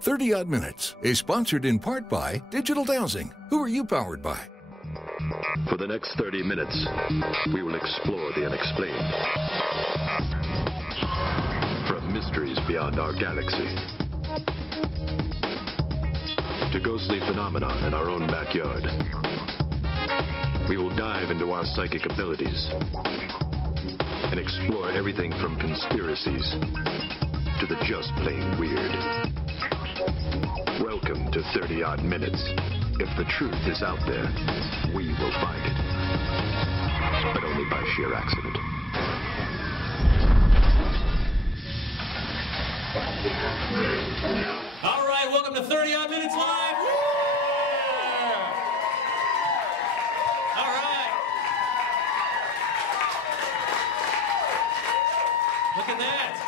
30 Odd Minutes is sponsored in part by Digital Dowsing. Who are you powered by? For the next 30 minutes, we will explore the unexplained. From mysteries beyond our galaxy to ghostly phenomena in our own backyard. We will dive into our psychic abilities and explore everything from conspiracies to the just plain weird. Welcome to 30 Odd Minutes. If the truth is out there, we will find it. But only by sheer accident. All right, welcome to 30 Odd Minutes Live. Yeah! All right. Look at that.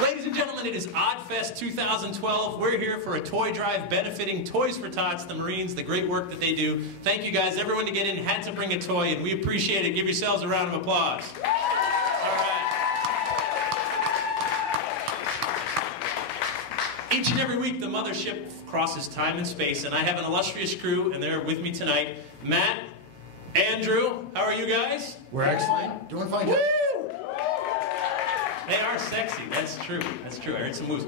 Ladies and gentlemen, it is Oddfest 2012. We're here for a toy drive benefiting Toys for Tots, the Marines, the great work that they do. Thank you guys. Everyone to get in had to bring a toy, and we appreciate it. Give yourselves a round of applause. All right. Each and every week, the mothership crosses time and space, and I have an illustrious crew, and they're with me tonight. Matt, Andrew, how are you guys? We're excellent. Doing fine. Woo! They are sexy. That's true. That's true. I heard some moves.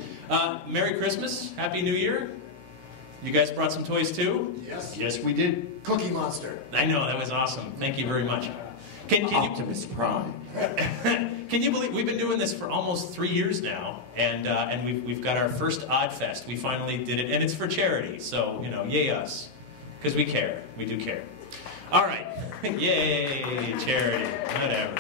Merry Christmas. Happy New Year. You guys brought some toys too? Yes. Yes, we did. Cookie Monster. I know. That was awesome. Thank you very much. Can Optimus Prime. Can you believe we've been doing this for almost 3 years now, and we've got our first Oddfest. We finally did it, and it's for charity. So yay us, because we care. We do care. All right. Yay, charity. Whatever.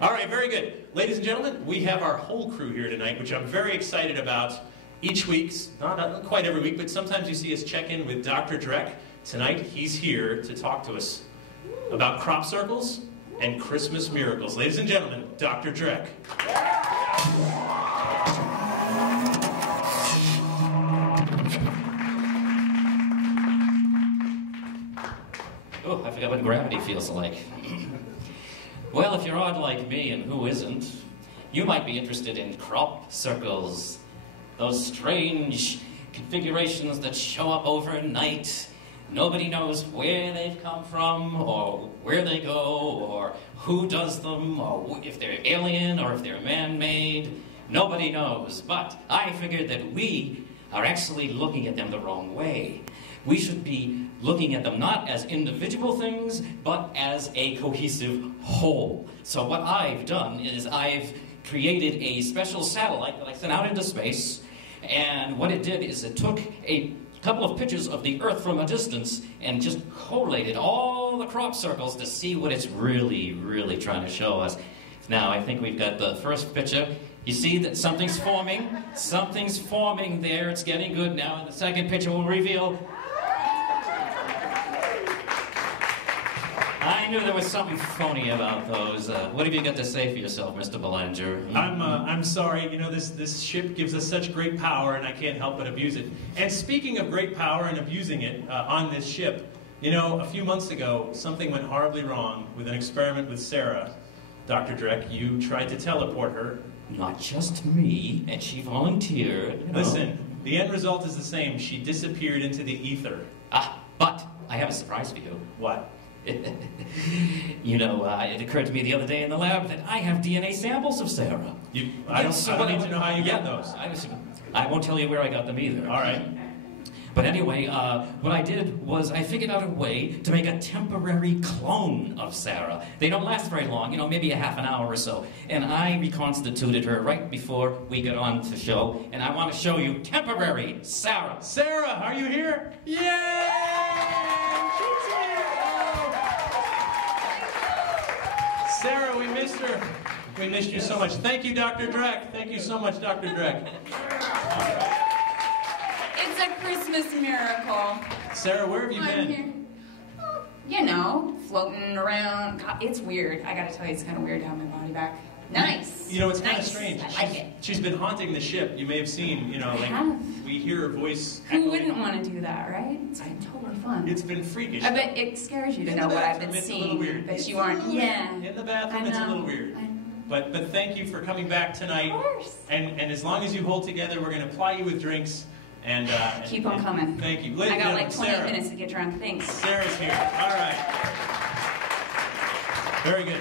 All right, very good. Ladies and gentlemen, we have our whole crew here tonight, which I'm very excited about. Each week, not quite every week, but sometimes you see us check in with Dr. Dreck. Tonight, he's here to talk to us about crop circles and Christmas miracles. Ladies and gentlemen, Dr. Dreck. Oh, I forgot what gravity feels like. Well, if you're odd like me, and who isn't, you might be interested in crop circles. Those strange configurations that show up overnight. Nobody knows where they've come from, or where they go, or who does them, or if they're alien, or if they're man-made. Nobody knows. But I figured that we are actually looking at them the wrong way. We should be looking at them not as individual things, but as a cohesive whole. So what I've done is I've created a special satellite that I sent out into space, and what it did is it took a couple of pictures of the Earth from a distance and just collated all the crop circles to see what it's really, really trying to show us. Now, I think we've got the first picture. You see that something's forming? Something's forming there. It's getting good now. And the second picture will reveal... I knew there was something phony about those. What have you got to say for yourself, Mr. Belanger? I'm sorry. This ship gives us such great power, and I can't help but abuse it. And speaking of great power and abusing it on this ship, a few months ago, something went horribly wrong with an experiment with Sarah. Dr. Dreck, you tried to teleport her. Not just me, and she volunteered. Listen, the end result is the same. She disappeared into the ether. But I have a surprise for you. What? It occurred to me the other day in the lab that I have DNA samples of Sarah. I don't need to know how you got those. I won't tell you where I got them either. All right. But anyway, what I did was I figured out a way to make a temporary clone of Sarah. They don't last very long, maybe a half an hour or so. And I reconstituted her right before we got on the show. And I want to show you temporary Sarah. Sarah, are you here? Yay! She's here! Sarah, we missed her. We missed you so much. Thank you, Dr. Dreck. Thank you so much, Dr. Dreck. It's a Christmas miracle. Sarah, where have you been? Here. Floating around. It's weird. I gotta tell you, it's kind of weird to have my body back. Nice. It's kind of strange. I like it. She's been haunting the ship. You may have seen, we hear her voice. Who wouldn't want to do that, right? It's been totally fun. It's been freakish. I bet it scares you to know what I've been seeing. It's a little weird. But you aren't. Yeah. In the bathroom, it's a little weird. But thank you for coming back tonight. Of course. And as long as you hold together, we're going to ply you with drinks. And Keep on coming. Thank you. I got like 20 minutes to get drunk. Thanks. Sarah's here. All right. Very good.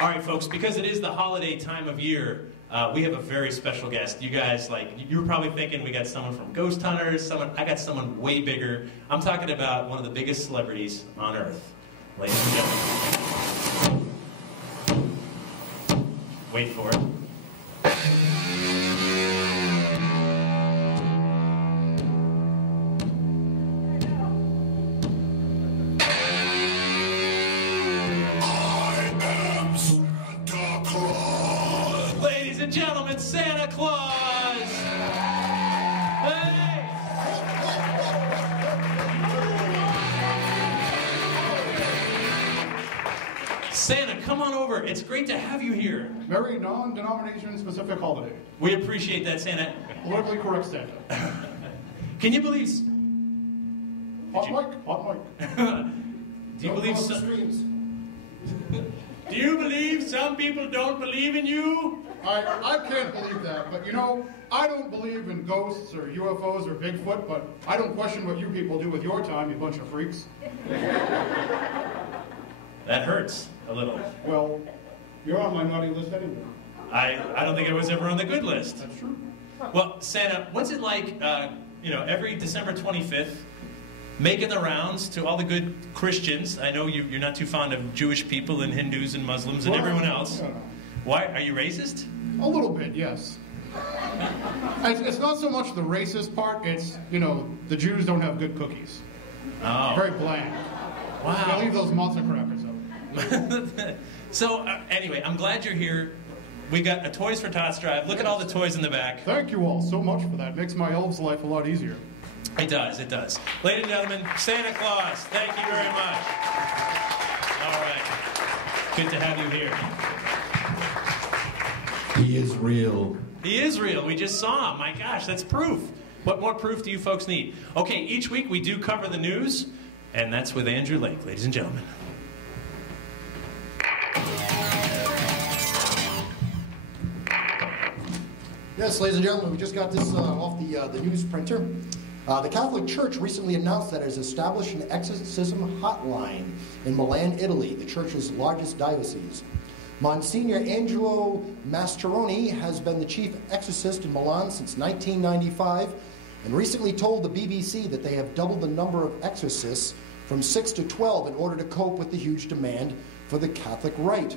All right, folks, because it is the holiday time of year, we have a very special guest. You guys, you were probably thinking we got someone from Ghost Hunters. I got someone way bigger. I'm talking about one of the biggest celebrities on Earth. Ladies and gentlemen. Wait for it. Gentlemen, Santa Claus! Hey! Santa, come on over. It's great to have you here. Very non-denomination specific holiday. We appreciate that, Santa. Politically correct Santa. Can you believe... Hot mic. Do you believe Do you believe some people don't believe in you? I can't believe that, but you know, I don't believe in ghosts or UFOs or Bigfoot, but I don't question what you people do with your time, you bunch of freaks. That hurts a little. Well, you're on my naughty list anyway. I don't think I was ever on the good list. That's true. Well, Santa, what's it like, every December 25th, making the rounds to all the good Christians? I know you're not too fond of Jewish people and Hindus and Muslims and everyone else. No. Why? Are you racist? A little bit, yes. It's not so much the racist part, it's, the Jews don't have good cookies. Oh. Very bland. Wow. I leave those matzo crackers out. So, anyway, I'm glad you're here. We got a Toys for Tots drive. Look at all the toys in the back. Thank you all so much for that. It makes my elves' life a lot easier. It does, it does. Ladies and gentlemen, Santa Claus, thank you very much. All right. Good to have you here. He is real. He is real. We just saw him. My gosh, that's proof. What more proof do you folks need? Okay, each week we do cover the news, and that's with Andrew Lake, ladies and gentlemen. Yes, ladies and gentlemen, we just got this off the news printer. The Catholic Church recently announced that it has established an exorcism hotline in Milan, Italy, the church's largest diocese. Monsignor Angelo Mascheroni has been the chief exorcist in Milan since 1995 and recently told the BBC that they have doubled the number of exorcists from 6 to 12 in order to cope with the huge demand for the Catholic rite.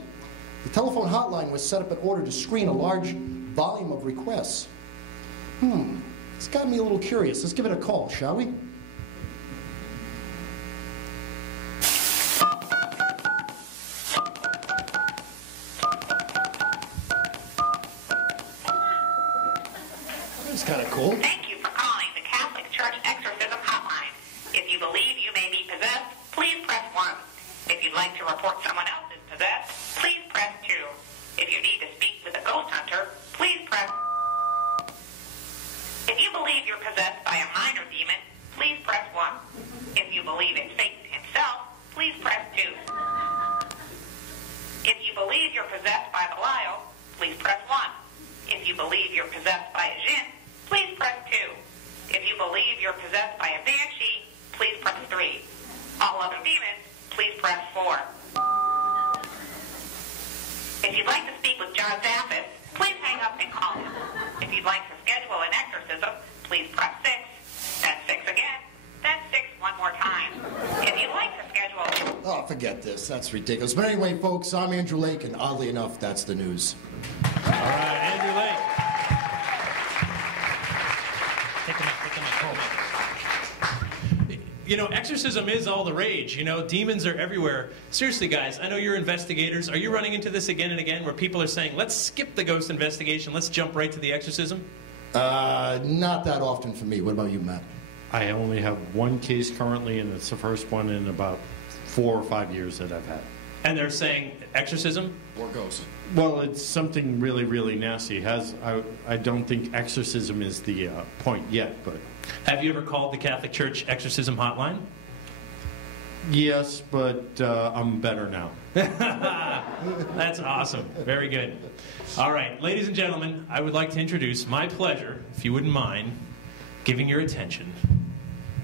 The telephone hotline was set up in order to screen a large volume of requests. It's got me a little curious. Let's give it a call, shall we? That's kind of cool. Thank you for calling the Catholic Church Exorcism Hotline. If you believe you may be possessed, please press 1. If you'd like to report someone else is possessed, please press 2. If you need to speak with a ghost hunter, please press... If you believe you're possessed by a minor demon, please press 1. If you believe it's Satan himself, please press 2. If you believe you're possessed by Belial, please press 1. If you believe you're possessed by a Jinn, please press 2. If you believe you're possessed by a Banshee, please press 3. All other demons, please press 4. If you'd like to speak with Jar Zappis, please hang up and call him. If you'd like to schedule an exorcism, please press 6. Then 6 again. Then 6 one more time. If you'd like to schedule... Oh, forget this. That's ridiculous. But anyway, folks, I'm Andrew Lake, and oddly enough, that's the news. All right, Andrew Lake. Exorcism is all the rage. Demons are everywhere. Seriously, guys, I know you're investigators. Are you running into this again and again where people are saying, let's skip the ghost investigation, let's jump right to the exorcism? Not that often for me. What about you, Matt? I only have one case currently, and it's the first one in about 4 or 5 years that I've had. And they're saying exorcism? Or ghost. Well, it's something really, really nasty. I don't think exorcism is the point yet, but... Have you ever called the Catholic Church Exorcism Hotline? Yes, but I'm better now. That's awesome. Very good. All right, ladies and gentlemen, I would like to introduce my pleasure, if you wouldn't mind, giving your attention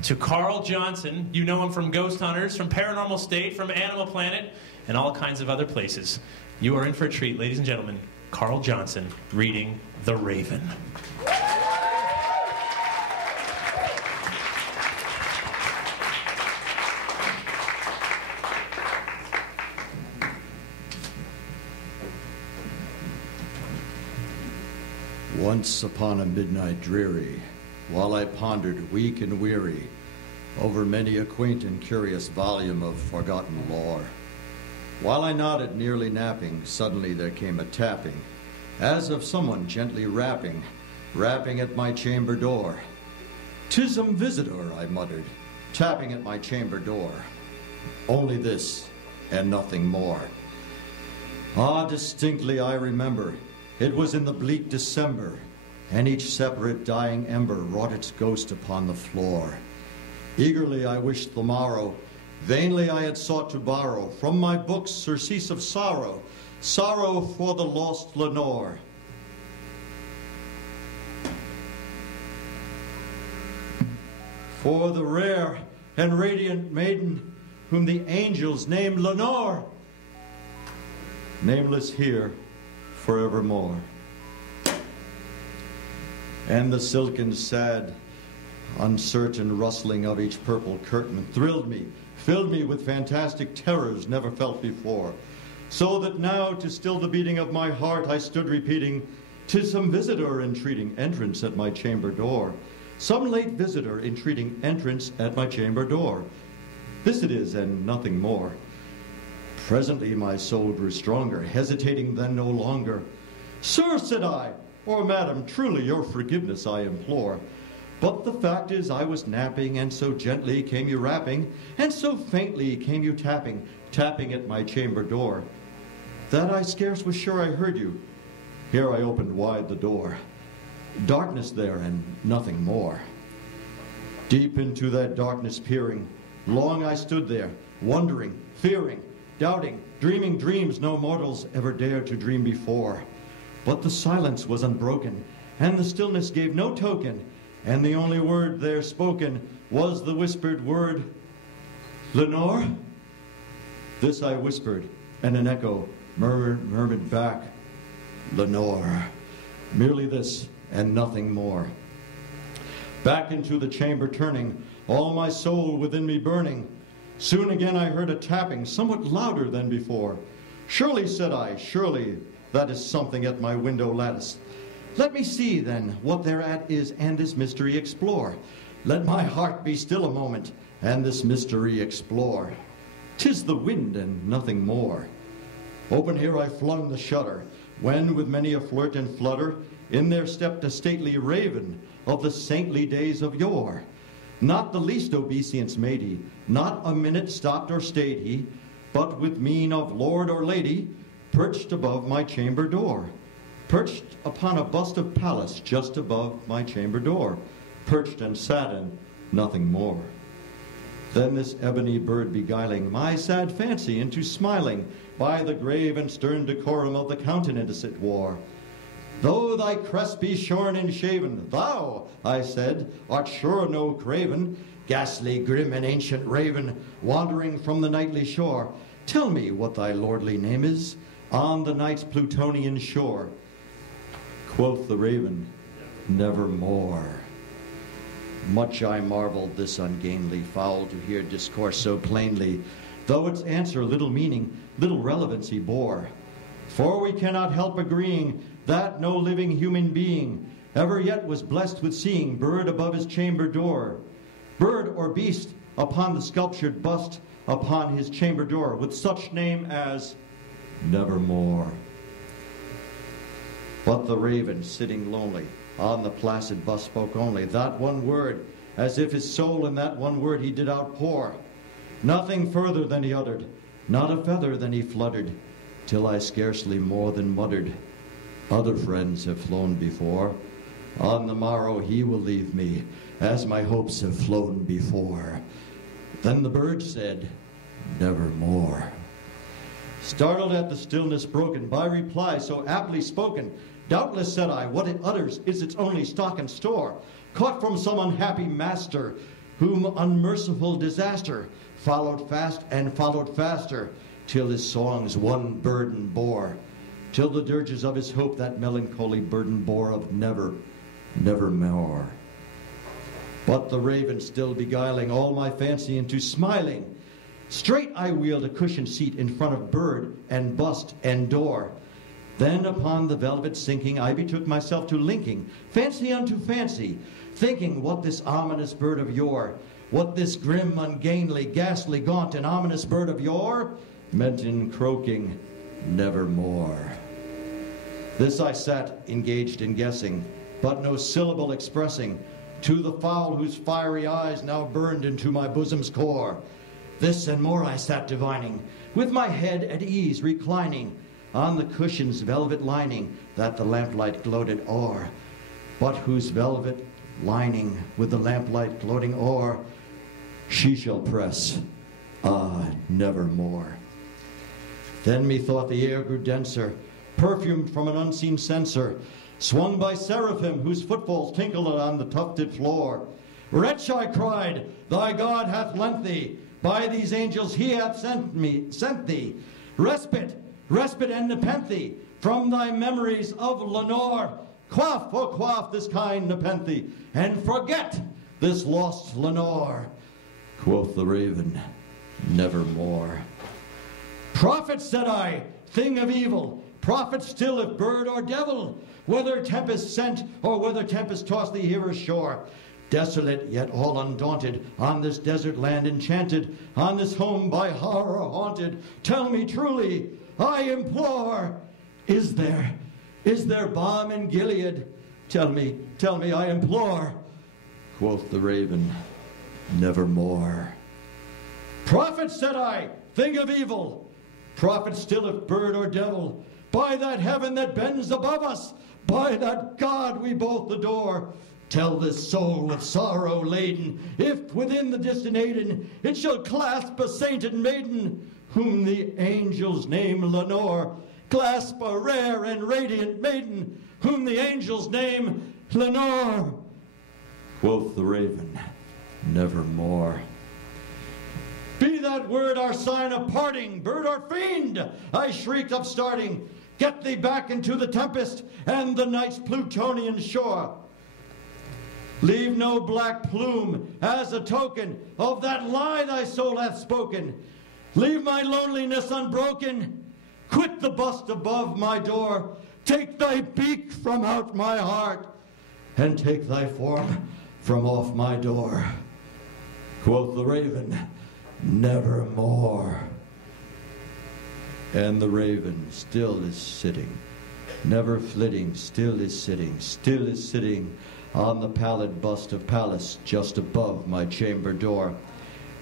to Carl Johnson. You know him from Ghost Hunters, from Paranormal State, from Animal Planet, and all kinds of other places. You are in for a treat, ladies and gentlemen. Carl Johnson reading The Raven. Once upon a midnight dreary, while I pondered weak and weary over many a quaint and curious volume of forgotten lore, while I nodded, nearly napping, suddenly there came a tapping, as of someone gently rapping at my chamber door. "'Tis some visitor," I muttered, tapping at my chamber door. Only this, and nothing more. Ah, distinctly I remember, it was in the bleak December, and each separate dying ember wrought its ghost upon the floor. Eagerly I wished the morrow, vainly I had sought to borrow from my books surcease of sorrow, sorrow for the lost Lenore. For the rare and radiant maiden whom the angels named Lenore, nameless here forevermore. And the silken, sad, uncertain rustling of each purple curtain thrilled me, filled me with fantastic terrors never felt before, so that now, to still the beating of my heart, I stood repeating, "'Tis some visitor entreating entrance at my chamber door, some late visitor entreating entrance at my chamber door. This it is, and nothing more." Presently my soul grew stronger, hesitating then no longer. "Sir," said I, "or madam, truly your forgiveness I implore. But the fact is I was napping, and so gently came you rapping, and so faintly came you tapping, tapping at my chamber door, that I scarce was sure I heard you. Here I opened wide the door. Darkness there, and nothing more. Deep into that darkness peering, long I stood there, wondering, fearing, doubting, dreaming dreams no mortals ever dared to dream before. But the silence was unbroken, and the stillness gave no token, and the only word there spoken was the whispered word, "Lenore?" This I whispered, and an echo murmured back, "Lenore." Merely this, and nothing more. Back into the chamber turning, all my soul within me burning, soon again I heard a tapping, somewhat louder than before. "Surely," said I, "surely that is something at my window lattice. Let me see, then, what thereat is, and this mystery explore. Let my heart be still a moment, and this mystery explore. 'Tis the wind, and nothing more." Open here I flung the shutter, when with many a flirt and flutter, in there stepped a stately raven of the saintly days of yore. Not the least obeisance made he, not a minute stopped or stayed he, but with mien of lord or lady, perched above my chamber door. Perched upon a bust of Pallas just above my chamber door. Perched and sat, and nothing more. Then this ebony bird beguiling my sad fancy into smiling, by the grave and stern decorum of the countenance it wore. "Though thy crest be shorn and shaven, thou," I said, "art sure no craven, ghastly, grim, and ancient raven, wandering from the nightly shore. Tell me what thy lordly name is, on the night's Plutonian shore." Quoth the raven, "Nevermore." Much I marveled this ungainly fowl to hear discourse so plainly, though its answer little meaning, little relevancy bore. For we cannot help agreeing that no living human being ever yet was blessed with seeing bird above his chamber door, bird or beast upon the sculptured bust upon his chamber door, with such name as Nevermore. But the raven, sitting lonely on the placid bust, spoke only that one word, as if his soul in that one word he did outpour. Nothing further than he uttered, not a feather than he fluttered, till I scarcely more than muttered, "Other friends have flown before. On the morrow he will leave me, as my hopes have flown before." Then the bird said, nevermore. Startled at the stillness broken by reply so aptly spoken, doubtless, said I, what it utters is its only stock and store, caught from some unhappy master, whom unmerciful disaster followed fast and followed faster, till his songs one burden bore, till the dirges of his hope that melancholy burden bore of nevermore. But the raven still beguiling all my fancy into smiling, straight I wheeled a cushioned seat in front of bird and bust and door. Then upon the velvet sinking I betook myself to linking fancy unto fancy, thinking what this ominous bird of yore, what this grim, ungainly, ghastly, gaunt, and ominous bird of yore meant in croaking nevermore. This I sat engaged in guessing, but no syllable expressing to the fowl whose fiery eyes now burned into my bosom's core. This and more I sat divining, with my head at ease reclining on the cushion's velvet lining that the lamplight gloated o'er, but whose velvet lining with the lamplight gloating o'er she shall press, nevermore. Then methought the air grew denser, perfumed from an unseen censer, swung by seraphim whose footfalls tinkled on the tufted floor. Wretch, I cried, thy God hath lent thee, by these angels he hath sent thee, respite and nepenthe from thy memories of Lenore. Quaff, oh quaff this kind nepenthe, and forget this lost Lenore. Quoth the raven, nevermore. Prophet, said I, thing of evil, prophet still if bird or devil, whether tempest sent or whether tempest tossed thee here ashore. Desolate, yet all undaunted, on this desert land enchanted, on this home by horror haunted, tell me truly, I implore, is there balm in Gilead? Tell me, I implore. Quoth the raven, nevermore. Prophet, said I, thing of evil, prophet still if bird or devil, by that heaven that bends above us, by that God we both adore, tell this soul with sorrow laden, if within the distant Aidenn it shall clasp a sainted maiden, whom the angels name Lenore, clasp a rare and radiant maiden, whom the angels name Lenore. Quoth the raven, nevermore. Be that word our sign of parting, bird or fiend, I shrieked upstarting, get thee back into the tempest and the night's Plutonian shore. Leave no black plume as a token of that lie thy soul hath spoken. Leave my loneliness unbroken. Quit the bust above my door. Take thy beak from out my heart, and take thy form from off my door. Quoth the raven, nevermore. And the raven still is sitting, never flitting, still is sitting on the pallid bust of Pallas just above my chamber door.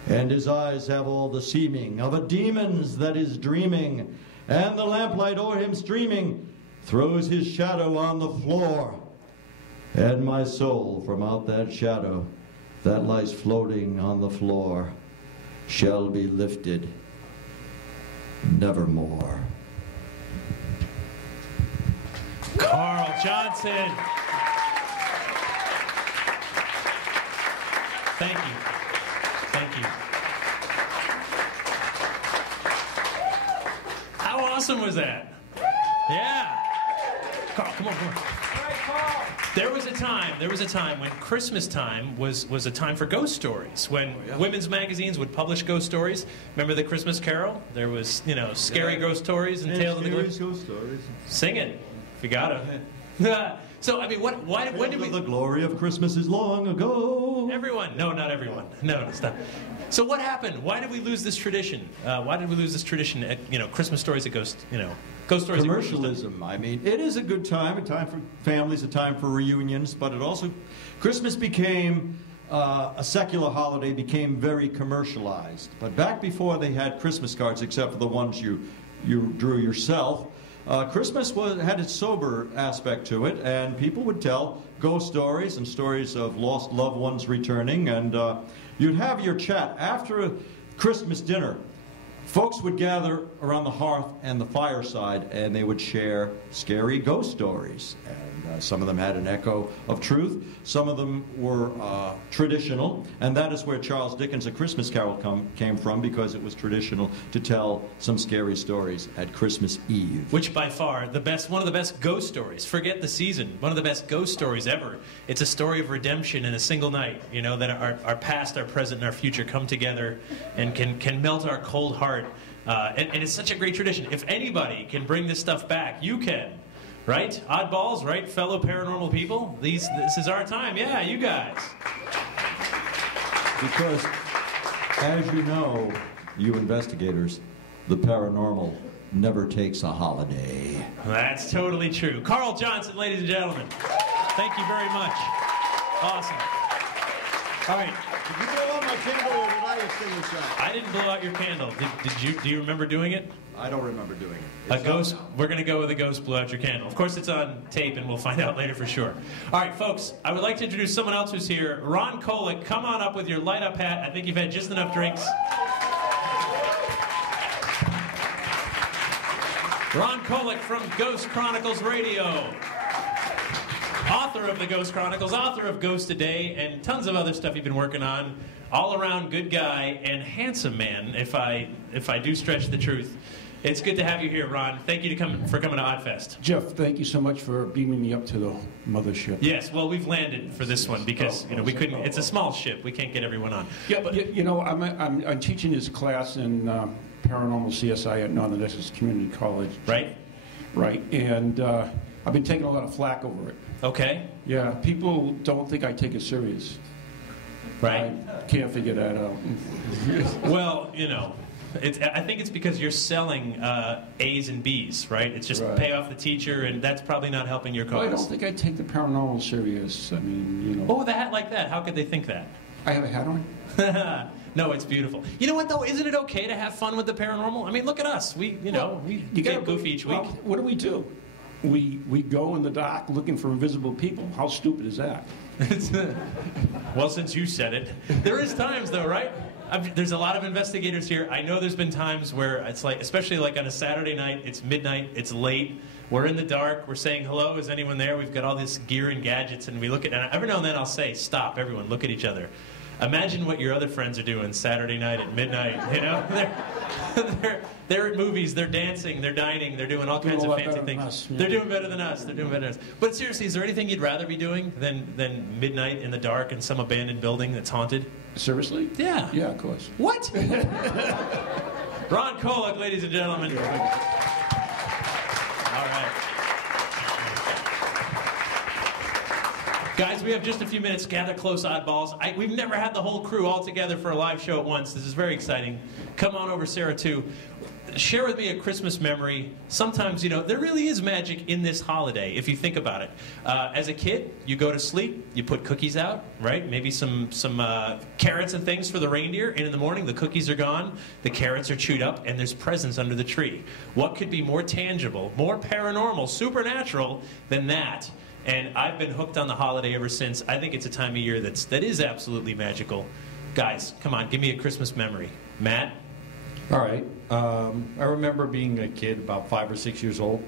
And his eyes have all the seeming of a demon's that is dreaming, and the lamplight o'er him streaming throws his shadow on the floor. And my soul from out that shadow that lies floating on the floor shall be lifted nevermore. Carl Johnson. Thank you. Thank you. How awesome was that? Yeah. Carl, come on. There was a time when Christmas time was a time for ghost stories. When women's magazines would publish ghost stories. Remember the Christmas Carol? There was, scary ghost stories and Tales of the Ghost stories. Sing it, if you got it. So, I mean, when did we... The glory of Christmas is long ago. Everyone. No, not everyone. No, stop. So what happened? Why did we lose this tradition? Why did we lose this tradition at, Christmas stories at ghost stories? Commercialism. I mean, it is a good time, a time for families, a time for reunions, but it also... Christmas became... a secular holiday became very commercialized. But back before they had Christmas cards, except for the ones you drew yourself, Christmas had its sober aspect to it, and people would tell ghost stories and stories of lost loved ones returning, and you'd have your chat after a Christmas dinner. Folks would gather around the hearth and the fireside, and they would share scary ghost stories. And some of them had an echo of truth. Some of them were traditional, and that is where Charles Dickens' A Christmas Carol came from, because it was traditional to tell some scary stories at Christmas Eve. Which by far, one of the best ghost stories. Forget the season. One of the best ghost stories ever. It's a story of redemption in a single night. You know, that our past, our present, and our future come together and can melt our cold heart. And it's such a great tradition. If anybody can bring this stuff back, you can. Right? Oddballs, right? Fellow paranormal people? This is our time. Yeah, you guys. Because, as you know, you investigators, the paranormal never takes a holiday. That's totally true. Carl Johnson, ladies and gentlemen. Thank you very much. Awesome. All right. Did you blow out my candle, or did I extinguish that? I didn't blow out your candle. Did you? Do you remember doing it? I don't remember doing it. A ghost. We're going to go with a ghost blew out your candle. Of course, it's on tape, and we'll find out later for sure. All right, folks. I would like to introduce someone else who's here. Ron Kolek, come on up with your light-up hat. I think you've had just enough drinks. Ron Kolek from Ghost Chronicles Radio. Author of the Ghost Chronicles, author of Ghost Today, and tons of other stuff you've been working on. All-around good guy and handsome man, if I do stretch the truth. It's good to have you here, Ron. Thank you for coming to Oddfest. Jeff, thank you so much for beaming me up to the mothership. Yes, well, we've landed for this one because we couldn't. It's a small ship. We can't get everyone on. Yeah, but I'm teaching this class in paranormal CSI at Northern Essex Community College. Right. Right, and I've been taking a lot of flack over it. Okay. Yeah, people don't think I take it serious. Right. I can't figure that out. Well, I think it's because you're selling A's and B's, right? It's just pay off the teacher, and that's probably not helping your cause. Well, I don't think I take the paranormal serious. I mean, Oh, with a hat like that, how could they think that? I have a hat on? No, it's beautiful. You know what, though? Isn't it okay to have fun with the paranormal? I mean, look at us. We get goofy each week. What do? We go in the dark looking for invisible people. How stupid is that? Well, since you said it. There is times, though, right? There's a lot of investigators here. I know there's been times where it's like, especially like on a Saturday night, it's midnight, it's late, we're in the dark, we're saying, hello, is anyone there? We've got all this gear and gadgets, and we look at, and every now and then I'll say, stop, everyone, look at each other. Imagine what your other friends are doing Saturday night at midnight, They're at movies, they're dancing, they're dining, they're doing all kinds of fancy things. They're doing better than us, they're doing better than us. But seriously, is there anything you'd rather be doing than midnight in the dark in some abandoned building that's haunted? Seriously? Yeah. Yeah, of course. What? Ron Kolek, ladies and gentlemen. All right. Guys, we have just a few minutes. Gather close, Oddballs. We've never had the whole crew all together for a live show at once. This is very exciting. Come on over, Sarah, too. Share with me a Christmas memory. Sometimes, there really is magic in this holiday, if you think about it. As a kid, you go to sleep, you put cookies out, right? Maybe some carrots and things for the reindeer, and in the morning, the cookies are gone, the carrots are chewed up, and there's presents under the tree. What could be more tangible, more paranormal, supernatural than that? And I've been hooked on the holiday ever since. I think it's a time of year that is absolutely magical. Guys, come on, give me a Christmas memory. Matt? All right. I remember being a kid, about 5 or 6 years old.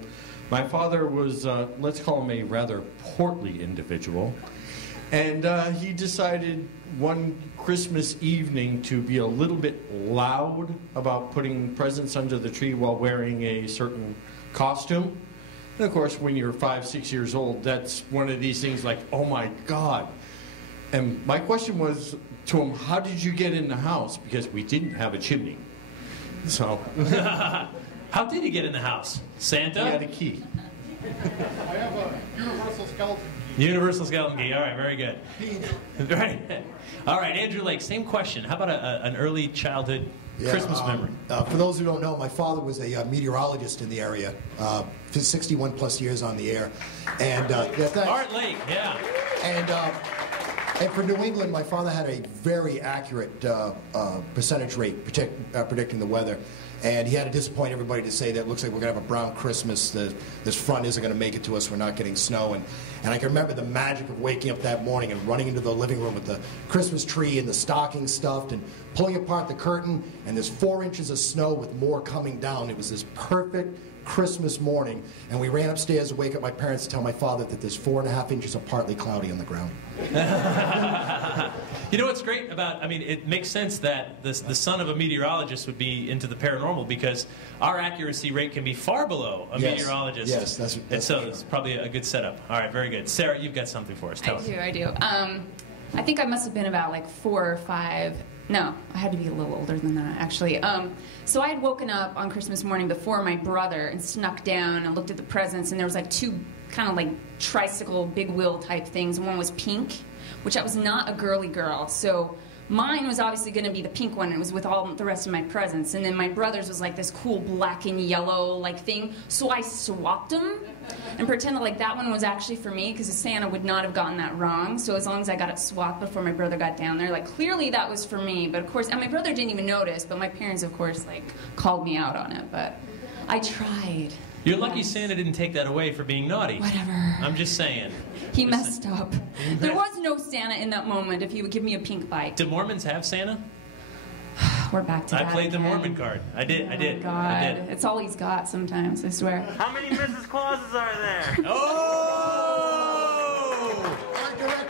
My father was, let's call him a rather portly individual. And he decided one Christmas evening to be a little bit loud about putting presents under the tree while wearing a certain costume. And of course, when you're 5, 6 years old, that's one of these things like, oh my God. And my question was to him, how did you get in the house? Because we didn't have a chimney. So. How did he get in the house? Santa? He had a key. I have a universal skeleton key. Universal skeleton key. All right, very good. Right. All right, Andrew Lake, same question. How about an early childhood Christmas memory? For those who don't know, my father was a meteorologist in the area, for 61 plus years on the air. And Art Lake, yeah. And for New England, my father had a very accurate percentage rate predicting the weather. And he had to disappoint everybody to say that it looks like we're going to have a brown Christmas. This front isn't going to make it to us. We're not getting snow. And I can remember the magic of waking up that morning and running into the living room with the Christmas tree and the stocking stuffed and pulling apart the curtain. And there's 4 inches of snow with more coming down. It was this perfect Christmas morning. And we ran upstairs to wake up my parents to tell my father that there's 4.5 inches of partly cloudy on the ground. You know what's great about, I mean, it makes sense that the son of a meteorologist would be into the paranormal because our accuracy rate can be far below a meteorologist. Yes, that's and so it's probably a good setup. All right, very good. Sarah, you've got something for us. Tell us. I do. I think I must have been about like 4 or 5. No, I had to be a little older than that, actually. So I had woken up on Christmas morning before my brother and snuck down and looked at the presents, and there was like 2 kind of like tricycle big wheel type things. One was pink, which I was not a girly girl, so mine was obviously going to be the pink one. It was with all the rest of my presents, and then my brother's was like this cool black and yellow like thing. So I swapped them and pretended like that one was actually for me because Santa would not have gotten that wrong. So as long as I got it swapped before my brother got down there, like clearly that was for me. But of course, and my brother didn't even notice. But my parents, of course, like called me out on it. But I tried. You're lucky Santa didn't take that away for being naughty. Whatever. I'm just saying. He messed up. There was no Santa in that moment if he would give me a pink bike. Do Mormons have Santa? We're back to that I played again. the Mormon card. I did. Oh my God. It's all he's got sometimes, I swear. How many Mrs. Clauses are there? Oh!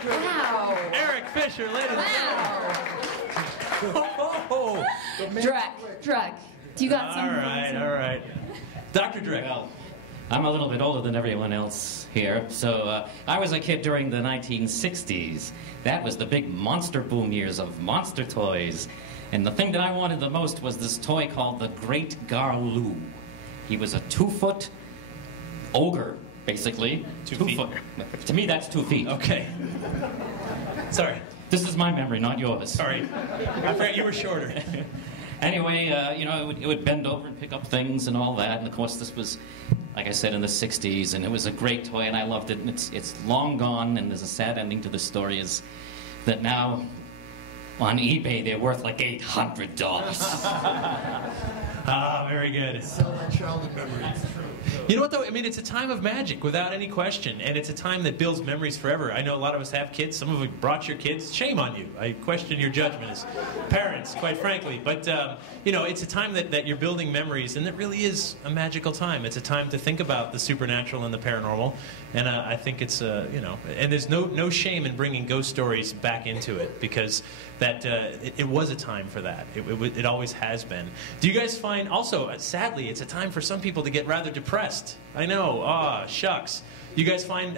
Wow. Eric Fisher, ladies and Wow. Dreck, do you got something? All right. Dr. Dreck. Well, I'm a little bit older than everyone else here, so I was a kid during the 1960s. That was the big monster boom years of monster toys. And the thing that I wanted the most was this toy called the Great Garloo. He was a 2-foot ogre, basically. 2 feet. To me, that's 2 feet. Okay. Sorry. This is my memory, not yours. Sorry. I forgot you were shorter. Anyway, it would bend over and pick up things and all that. And of course, this was, like I said, in the 60s, and it was a great toy, and I loved it. And it's long gone, and there's a sad ending to the story is that now on eBay they're worth like $800. Ah, very good. Sell that childhood memories. You know what, though? I mean, it's a time of magic, without any question, and it's a time that builds memories forever. I know a lot of us have kids. Some of you brought your kids. Shame on you. I question your judgment as parents, quite frankly. But, it's a time that you're building memories, and it really is a magical time. It's a time to think about the supernatural and the paranormal, and I think it's, and there's no shame in bringing ghost stories back into it, because it was a time for that. It always has been. Do you guys find, also, sadly, it's a time for some people to get rather depressed. I know, shucks. You guys find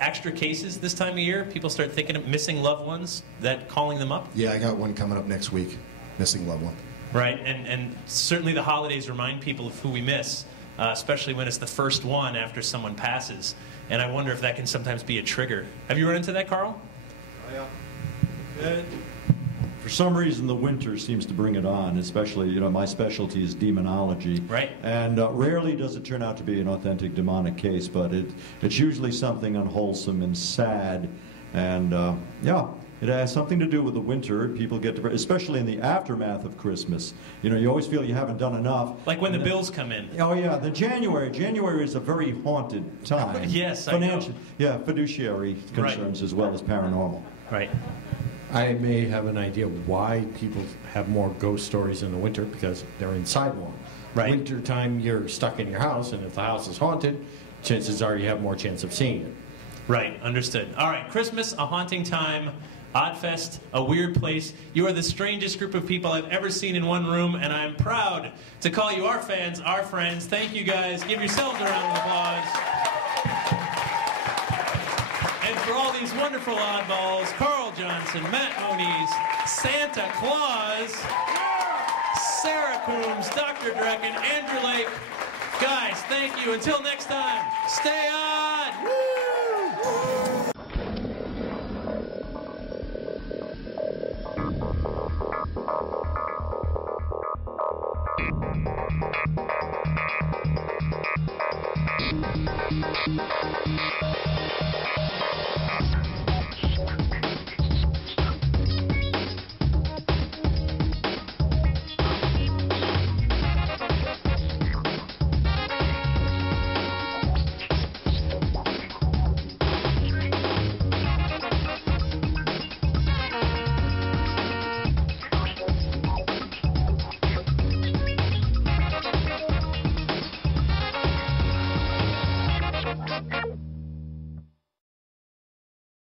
extra cases this time of year? People start thinking of missing loved ones, calling them up? Yeah, I got one coming up next week, missing loved one. Right, and certainly the holidays remind people of who we miss, especially when it's the first one after someone passes. And I wonder if that can sometimes be a trigger. Have you run into that, Carl? Oh, yeah. For some reason, the winter seems to bring it on, especially, my specialty is demonology. Right. And rarely does it turn out to be an authentic demonic case, but it's usually something unwholesome and sad. And, it has something to do with the winter. People get depressed, especially in the aftermath of Christmas. You always feel you haven't done enough. Like when the bills come in. Oh, yeah. January is a very haunted time. Yes, I know. Yeah, fiduciary concerns as well as paranormal. Right. I may have an idea why people have more ghost stories in the winter, because they're inside more. Right. Winter time, you're stuck in your house, and if the house is haunted, chances are you have more chance of seeing it. Right, understood. All right, Christmas, a haunting time. Oddfest, a weird place. You are the strangest group of people I've ever seen in one room, and I'm proud to call you our fans, our friends. Thank you, guys. Give yourselves a round of applause. And for all these wonderful oddballs, Carl Johnson, Matt Moniz, Santa Claus, Sarah Coombs, Dr. Dreck, and Andrew Lake. Guys, thank you. Until next time, stay